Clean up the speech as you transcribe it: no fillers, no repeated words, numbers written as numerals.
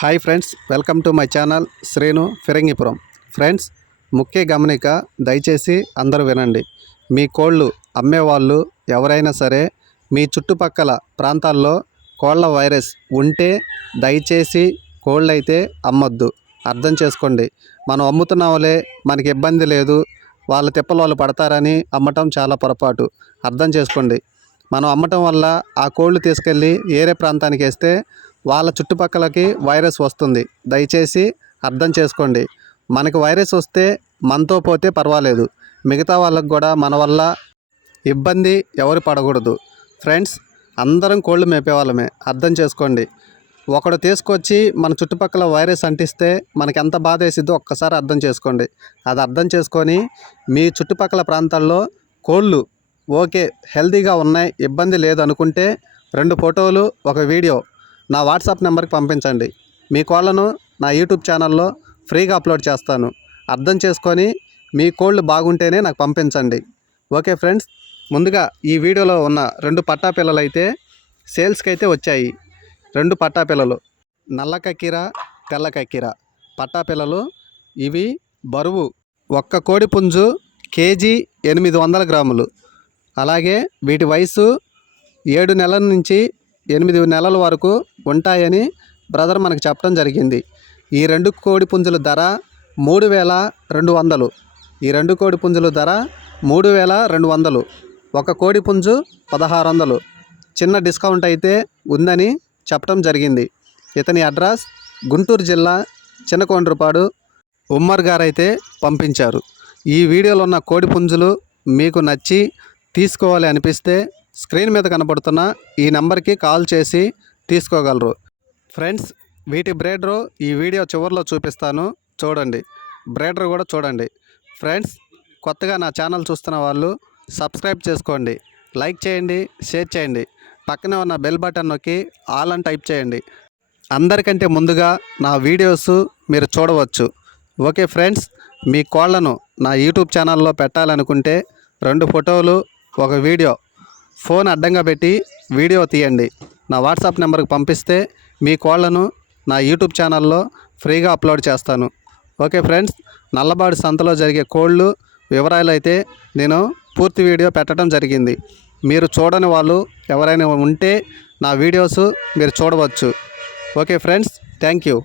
Hi friends, welcome to my channel Srinu Phirangipuram. Friends, ముఖ్య గమనిక దయచేసి అందరూ వినండి. మీ కోళ్ళు అమ్మేవాళ్ళు ఎవరైనా సరే మీ చుట్టుపక్కల ప్రాంతాల్లో కోళ్ళ వైరస్ ఉంటే దయచేసి కోళ్ళైతే అమ్మొద్దు. అర్థం చేసుకోండి. మనం అమ్ముతున్నాంలే, మనకి ఇబ్బంది లేదు, వాళ్ళ తిప్పలు వాళ్ళు పడతారని అమ్మటం చాలా పొరపాటు. అర్థం చేసుకోండి. మనం అమ్మటం వల్ల ఆ కోళ్ళు తీసుకెళ్ళి వేరే ప్రాంతానికి వేస్తే వాళ్ళ చుట్టుపక్కలకి వైరస్ వస్తుంది. దయచేసి అర్థం చేసుకోండి. మనకి వైరస్ వస్తే మనతో పోతే పర్వాలేదు, మిగతా వాళ్ళకు కూడా మన వల్ల ఇబ్బంది ఎవరు పడకూడదు. ఫ్రెండ్స్, అందరం కోళ్ళు మేపేవాళ్ళమే. అర్థం చేసుకోండి. ఒకడు తీసుకొచ్చి మన చుట్టుపక్కల వైరస్ అంటిస్తే మనకి ఎంత బాధ వేసిద్దో ఒక్కసారి అర్థం చేసుకోండి. అది అర్థం చేసుకొని మీ చుట్టుపక్కల ప్రాంతాల్లో కోళ్ళు ఓకే హెల్తీగా ఉన్నాయి, ఇబ్బంది లేదు అనుకుంటే 2 ఫోటోలు ఒక వీడియో నా వాట్సాప్ నెంబర్కి పంపించండి. మీ కోళ్ళను నా యూట్యూబ్ ఛానల్లో ఫ్రీగా అప్లోడ్ చేస్తాను. అర్థం చేసుకొని మీ కోళ్ళు బాగుంటేనే నాకు పంపించండి. ఓకే ఫ్రెండ్స్, ముందుగా ఈ వీడియోలో ఉన్న 2 పట్టా పిల్లలు అయితే సేల్స్కి అయితే వచ్చాయి. 2 పట్టా పిల్లలు, నల్ల కక్కిర, తెల్ల కక్కిర పట్టా పిల్లలు. ఇవి బరువు ఒక్క కోడి పుంజు కేజీ 800 గ్రాములు. అలాగే వీటి వయసు 7 నెలల నుంచి 8 నెలల వరకు ఉంటాయని బ్రదర్ మనకు చెప్పడం జరిగింది. ఈ 2 కోడి పుంజుల ధర 3200. ఈ 2 కోడి పుంజుల ధర 3200. ఒక కోడి పుంజు 1600. చిన్న డిస్కౌంట్ అయితే ఉందని చెప్పడం జరిగింది. ఇతని అడ్రస్ గుంటూరు జిల్లా చిన్నకొండ్రుపాడు. ఉమ్మర్ గారు అయితే పంపించారు. ఈ వీడియోలో ఉన్న కోడి పుంజులు మీకు నచ్చి తీసుకోవాలి అనిపిస్తే స్క్రీన్ మీద కనబడుతున్న ఈ నెంబర్కి కాల్ చేసి తీసుకోగలరు. ఫ్రెండ్స్, వీటి బ్రీడరు ఈ వీడియో చివరిలో చూపిస్తాను, చూడండి. బ్రీడర్ కూడా చూడండి. ఫ్రెండ్స్, కొత్తగా నా ఛానల్ చూస్తున్న వాళ్ళు సబ్స్క్రైబ్ చేసుకోండి, లైక్ చేయండి, షేర్ చేయండి. పక్కనే ఉన్న బెల్ బటన్ నొక్కి ఆల్ అని టైప్ చేయండి. అందరికంటే ముందుగా నా వీడియోస్ మీరు చూడవచ్చు. ఓకే ఫ్రెండ్స్, మీ కోళ్లను నా యూట్యూబ్ ఛానల్లో పెట్టాలనుకుంటే 2 ఫోటోలు ఒక వీడియో ఫోన్ అడ్డంగా పెట్టి వీడియో తీయండి. నా వాట్సాప్ నెంబర్కి పంపిస్తే మీ కోళ్లను నా యూట్యూబ్ ఛానల్లో ఫ్రీగా అప్లోడ్ చేస్తాను. ఓకే ఫ్రెండ్స్, నల్లబాడు సంతలో జరిగే కోళ్ళు వివరాలు అయితే నేను పూర్తి వీడియో పెట్టడం జరిగింది. మీరు చూడని వాళ్ళు ఎవరైనా ఉంటే నా వీడియోస్ మీరు చూడవచ్చు. Okay friends, thank you.